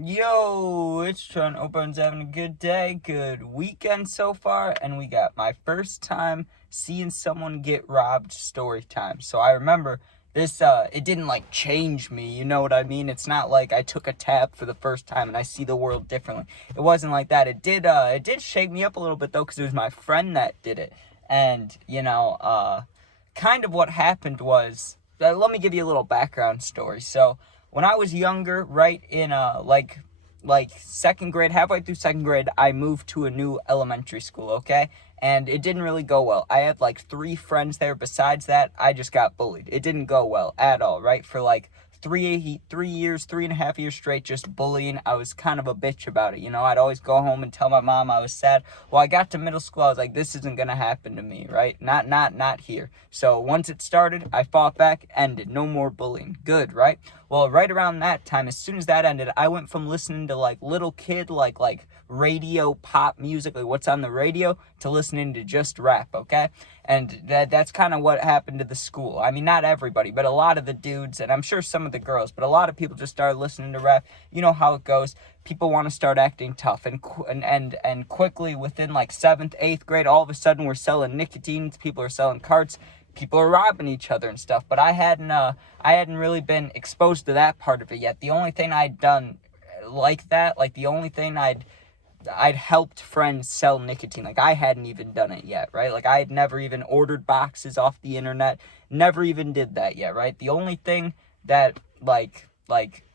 Yo, it's Tron. Hope everyone's having a good day, good weekend so far, and we got my first time seeing someone get robbed story time. So I remember this, it didn't like change me, you know what I mean? It's not like I took a tab for the first time and I see the world differently. It wasn't like that. It did shake me up a little bit though, because it was my friend that did it. And, kind of what happened was, let me give you a little background story. So, when I was younger, right in like second grade, halfway through second grade, I moved to a new elementary school, okay? And it didn't really go well. I had like 3 friends there. Besides that, I just got bullied. It didn't go well at all, right? For like 3 years, 3.5 years straight, just bullying. I was kind of a bitch about it. I'd always go home and tell my mom I was sad. Well, I got to middle school. I was like, this isn't going to happen to me, right? Not here. So once it started, I fought back, ended. No more bullying. Good, right? Well, right around that time, as soon as that ended, I went from listening to like little kid, like radio pop music, like what's on the radio, to listening to just rap, okay? And that's kind of what happened to the school. I mean, not everybody, but a lot of the dudes, and I'm sure some of the girls, but a lot of people just started listening to rap. You know how it goes. People want to start acting tough, and quickly within like 7th, 8th grade, all of a sudden we're selling nicotines, people are selling carts, people are robbing each other and stuff. But I hadn't really been exposed to that part of it yet. The only thing I'd done like that, like the only thing I'd helped friends sell nicotine. Like, I hadn't even done it yet, right? Like, I had never even ordered boxes off the internet. Never even did that yet, right? The only thing that, like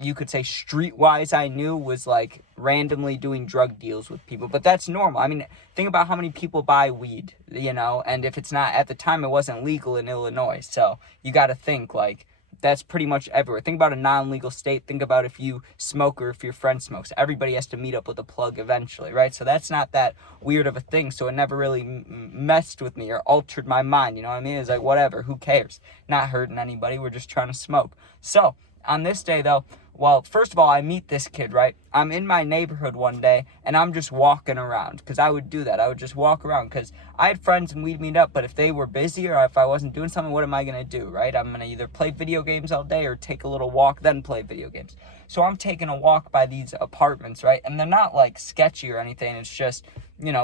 you could say streetwise I knew was, like, randomly doing drug deals with people. But that's normal. I mean, think about how many people buy weed, and if it's not, at the time, it wasn't legal in Illinois. So, you gotta think, like, that's pretty much everywhere. Think about a non-legal state. Think about if you smoke or if your friend smokes. Everybody has to meet up with a plug eventually, right? So that's not that weird of a thing. So it never really messed with me or altered my mind. You know what I mean? It's like, whatever, who cares? Not hurting anybody. We're just trying to smoke. So on this day, though, well, first of all, I meet this kid, right? I'm in my neighborhood one day, and I'm just walking around, because I would do that. I would just walk around, because I had friends, and we'd meet up, but if they were busy, or if I wasn't doing something, what am I going to do, right? I'm going to either play video games all day, or take a little walk, then play video games. So I'm taking a walk by these apartments, right? And they're not, like, sketchy or anything. It's just,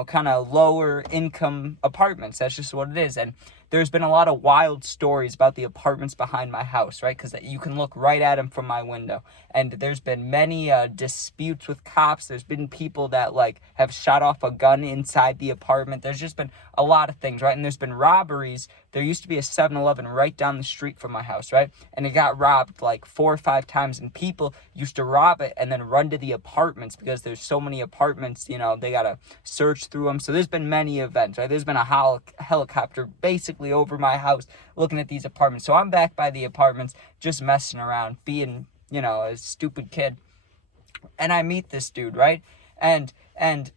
kind of lower income apartments. That's just what it is. And there's been a lot of wild stories about the apartments behind my house, right? Because you can look right at them from my window. And there's been many disputes with cops. There's been people that, like, have shot off a gun inside the apartment. There's just been a lot of things, right? And there's been robberies. There used to be a 7-Eleven right down the street from my house, right? And it got robbed like 4 or 5 times. And people used to rob it and then run to the apartments, because there's so many apartments, they got to search through them. So there's been many events, right? There's been a helicopter basically over my house looking at these apartments. So I'm back by the apartments just messing around, being, a stupid kid. And I meet this dude, right? And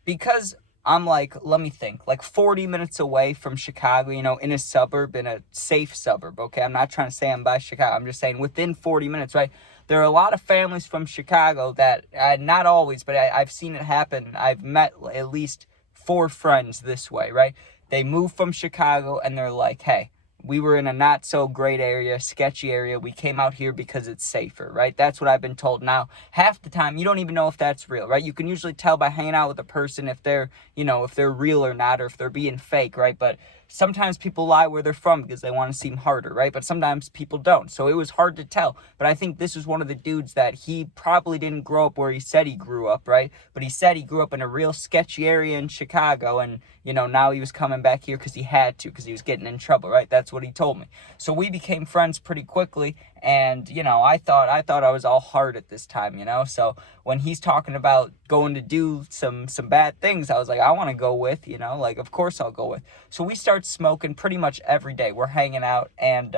because I'm like, let me think, like 40 minutes away from Chicago, in a suburb, in a safe suburb, okay? I'm not trying to say I'm by Chicago. I'm just saying within 40 minutes, right? There are a lot of families from Chicago that, not always, but I've seen it happen. I've met at least 4 friends this way, right? They move from Chicago and they're like, hey, we were in a not so great area, sketchy area. We came out here because it's safer, right? That's what I've been told. Now, half the time, you don't even know if that's real, right? You can usually tell by hanging out with a person if they're, if they're real or not, or if they're being fake, right? But sometimes people lie where they're from because they want to seem harder, right? But sometimes people don't. So it was hard to tell. But I think this was one of the dudes that he probably didn't grow up where he said he grew up, right? But he said he grew up in a real sketchy area in Chicago, and, now he was coming back here because he had to, because he was getting in trouble, right? That's what he told me. So we became friends pretty quickly, and, I thought I was all hard at this time, So when he's talking about going to do some bad things, I was like, I want to go with, like, of course I'll go with. So we start smoking pretty much every day. We're hanging out, and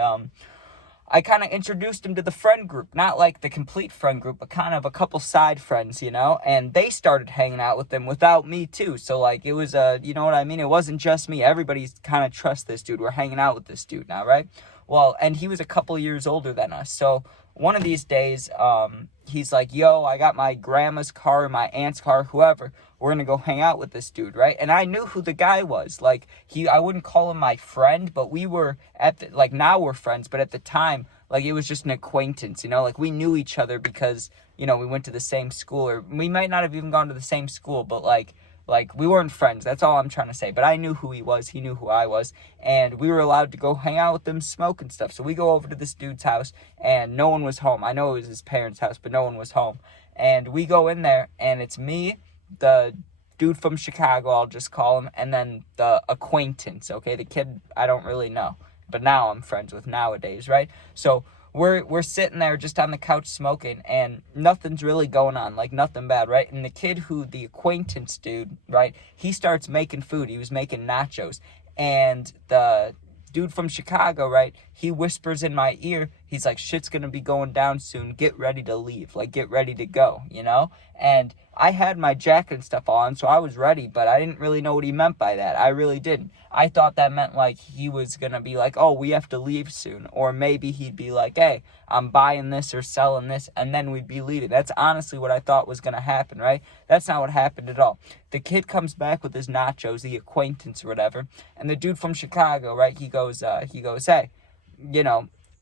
I kind of introduced him to the friend group, not like the complete friend group, but kind of a couple side friends, and they started hanging out with him without me too. So like, it was, you know what I mean? It wasn't just me. Everybody's kind of trust this dude. We're hanging out with this dude now, right? Well, and he was a couple years older than us. So one of these days, he's like, yo, I got my grandma's car, my aunt's car, whoever. We're going to go hang out with this dude, right? And I knew who the guy was. Like, I wouldn't call him my friend, but we were now we're friends. But at the time, like, it was just an acquaintance, like, we knew each other because, we went to the same school, or we might not have even gone to the same school, but like we weren't friends. That's all I'm trying to say. But I knew who he was. He knew who I was. And we were allowed to go hang out with him, smoke and stuff. So we go over to this dude's house, and no one was home. I know it was his parents' house, but no one was home. And we go in there, and it's me, the dude from Chicago, I'll just call him, and then the acquaintance, okay? The kid I don't really know, but now I'm friends with nowadays, right? So we're sitting there just on the couch smoking, and nothing's really going on, like nothing bad, right? And the acquaintance dude, right, he starts making food. He was making nachos, and the dude from Chicago, right, he whispers in my ear, he's like, shit's gonna be going down soon, get ready to leave, like get ready to go, and I had my jacket and stuff on, so I was ready, but I didn't really know what he meant by that. I really didn't. I thought that meant like he was gonna be like, oh, we have to leave soon, or maybe he'd be like, hey, I'm buying this or selling this, and then we'd be leaving. That's honestly what I thought was gonna happen, right? That's not what happened at all. The kid comes back with his nachos, the acquaintance or whatever, and the dude from Chicago, right, he goes, hey,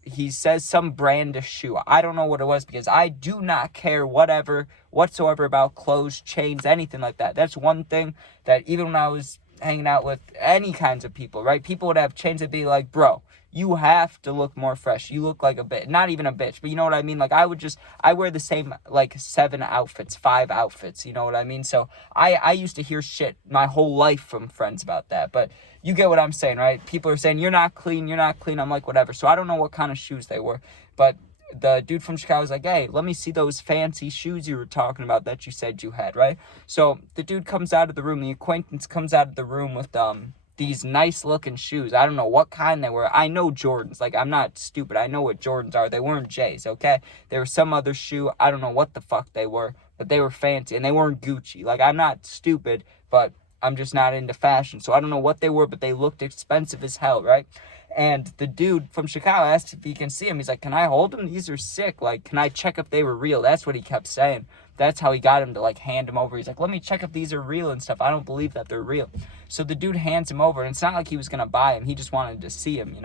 he says some brand of shoe. I don't know what it was, because I do not care whatsoever about clothes, chains, anything like that. That's one thing that even when I was hanging out with any kinds of people, right? People would have chains and be like, bro, you have to look more fresh. You look like a bitch. Not even a bitch, but you know what I mean? Like, I wear the same, like, 5 outfits, you know what I mean? So I used to hear shit my whole life from friends about that, but you get what I'm saying, right? People are saying, you're not clean. I'm like, whatever. So I don't know what kind of shoes they were, but the dude from Chicago was like, hey, let me see those fancy shoes you were talking about that you said you had, right? So the dude comes out of the room, the acquaintance comes out of the room with these nice looking shoes. I don't know what kind they were. I know Jordans. Like, I'm not stupid. I know what Jordans are. They weren't J's, okay? They were some other shoe. I don't know what the fuck they were, but they were fancy, and they weren't Gucci. Like, I'm not stupid, but I'm just not into fashion. So I don't know what they were, but they looked expensive as hell, right? And the dude from Chicago asked if he can see them. He's like, can I hold them? These are sick. Like, can I check if they were real? That's what he kept saying. That's how he got him to, like, hand him over. He's like, let me check if these are real and stuff. I don't believe that they're real. So the dude hands him over, and it's not like he was going to buy him. He just wanted to see him,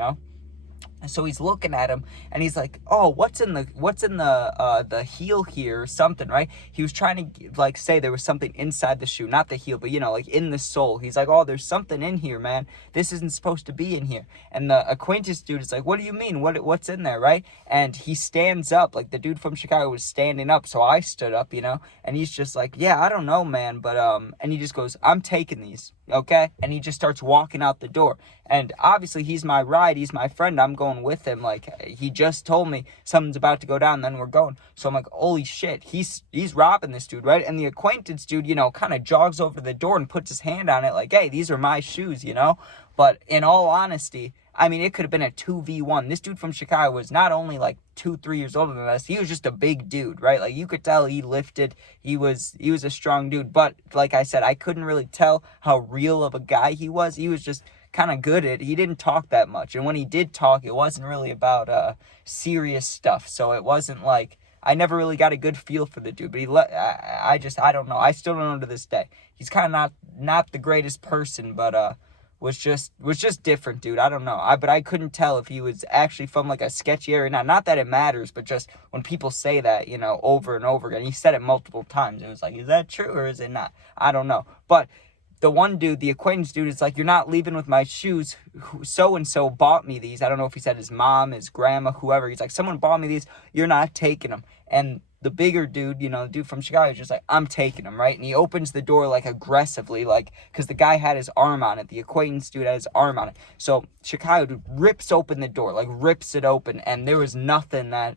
And so he's looking at him, and he's like, oh, what's in the heel here or something, right? He was trying to, like, say there was something inside the shoe, not the heel, but, like, in the sole. He's like, oh, there's something in here, man. This isn't supposed to be in here. And the acquaintance dude is like, what do you mean? What's in there, right? And he stands up, like, the dude from Chicago was standing up, so I stood up, and he's just like, yeah, I don't know, man, but, and he just goes, I'm taking these, okay? And he just starts walking out the door. And obviously he's my ride, he's my friend, I'm going with him. Like, he just told me something's about to go down, then we're going. So I'm like, holy shit, he's robbing this dude, right? And the acquaintance dude, kind of jogs over to the door and puts his hand on it like, hey, these are my shoes, But in all honesty, I mean, it could have been a 2v1. This dude from Chicago was not only like 2-3 years older than us, he was just a big dude, right? Like, you could tell he lifted, he was a strong dude. But like I said, I couldn't really tell how real of a guy he was. He was just kind of good at, he didn't talk that much. And when he did talk, it wasn't really about serious stuff. So it wasn't like, I never really got a good feel for the dude. But I don't know. I still don't know to this day. He's kind of not the greatest person, but was just different, dude. I don't know. But I couldn't tell if he was actually from like a sketchy area. Not that it matters, but just when people say that, over and over again. He said it multiple times. It was like, is that true or is it not? I don't know. But the one dude, the acquaintance dude, is like, you're not leaving with my shoes. So-and-so bought me these. I don't know if he said his mom, his grandma, whoever. He's like, someone bought me these. You're not taking them. And the bigger dude, the dude from Chicago is just like, I'm taking them, right? And he opens the door, like, aggressively, like, because the guy had his arm on it. The acquaintance dude had his arm on it. So Chicago dude rips open the door, like, rips it open. And there was nothing that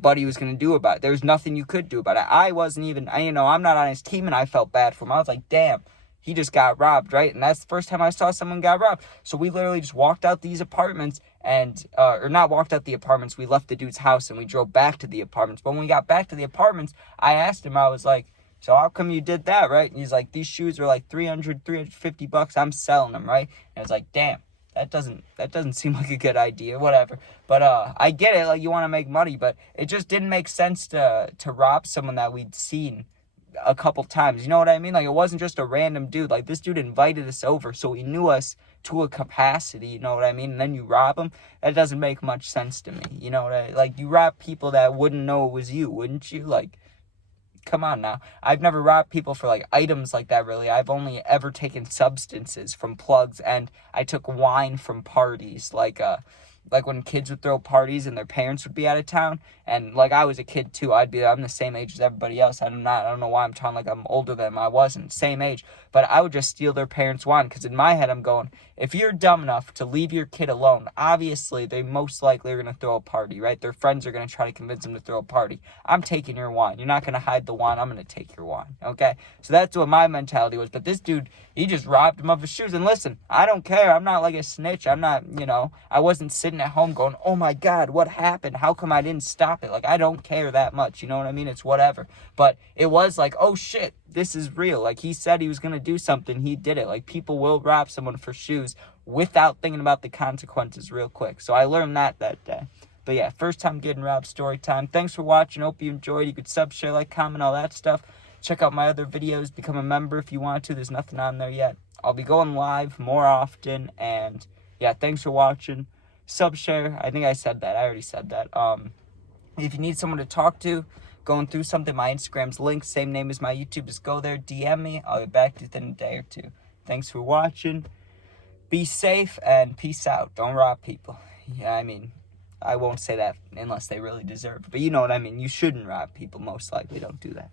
Buddy was going to do about it. There was nothing you could do about it. I wasn't even, I'm not on his team, and I felt bad for him. I was like, damn, he just got robbed, right? And that's the first time I saw someone got robbed. So we literally just walked out these apartments or not walked out the apartments. We left the dude's house, and we drove back to the apartments. But when we got back to the apartments, I asked him, I was like, so how come you did that, right? And he's like, these shoes are like $350. I'm selling them, right? And I was like, damn. That doesn't seem like a good idea, whatever. But I get it, like, you want to make money, but it just didn't make sense to rob someone that we'd seen a couple times. You know what I mean? Like, it wasn't just a random dude. Like, this dude invited us over, so he knew us to a capacity, you know what I mean? And then you rob them. That doesn't make much sense to me. You know what like, you rob people that wouldn't know it was you, wouldn't you? Like, come on now. I've never robbed people for like items like that, really. I've only ever taken substances from plugs, and I took wine from parties, like when kids would throw parties and their parents would be out of town, and like I was a kid too. I'm the same age as everybody else. I don't know why I'm talking like I'm older than them. I wasn't, same age, but I would just steal their parents' wine, because in my head I'm going, if you're dumb enough to leave your kid alone, obviously they most likely are going to throw a party, right? Their friends are going to try to convince them to throw a party. I'm taking your wine. You're not going to hide the wine. I'm going to take your wine, okay? So that's what my mentality was. But this dude, he just robbed him of his shoes. And listen, I don't care. I'm not like a snitch. I'm not, I wasn't sitting at home going, oh my God, what happened? How come I didn't stop it? Like, I don't care that much. You know what I mean? It's whatever. But it was like, oh shit, this is real. Like, he said he was going to do something. He did it. Like, people will rob someone for shoes without thinking about the consequences real quick. So I learned that day. But yeah, first time getting robbed, story time. Thanks for watching. Hope you enjoyed. You could sub, share, like, comment, all that stuff. Check out my other videos. Become a member if you want to. There's nothing on there yet. I'll be going live more often. And yeah, thanks for watching. Sub, share. I think I said that. I already said that. If you need someone to talk to, going through something, my Instagram's linked. Same name as my YouTube. Just go there, DM me. I'll get back to you within a day or two. Thanks for watching. Be safe and peace out. Don't rob people. Yeah, I mean, I won't say that unless they really deserve it. But you know what I mean. You shouldn't rob people. Most likely don't do that.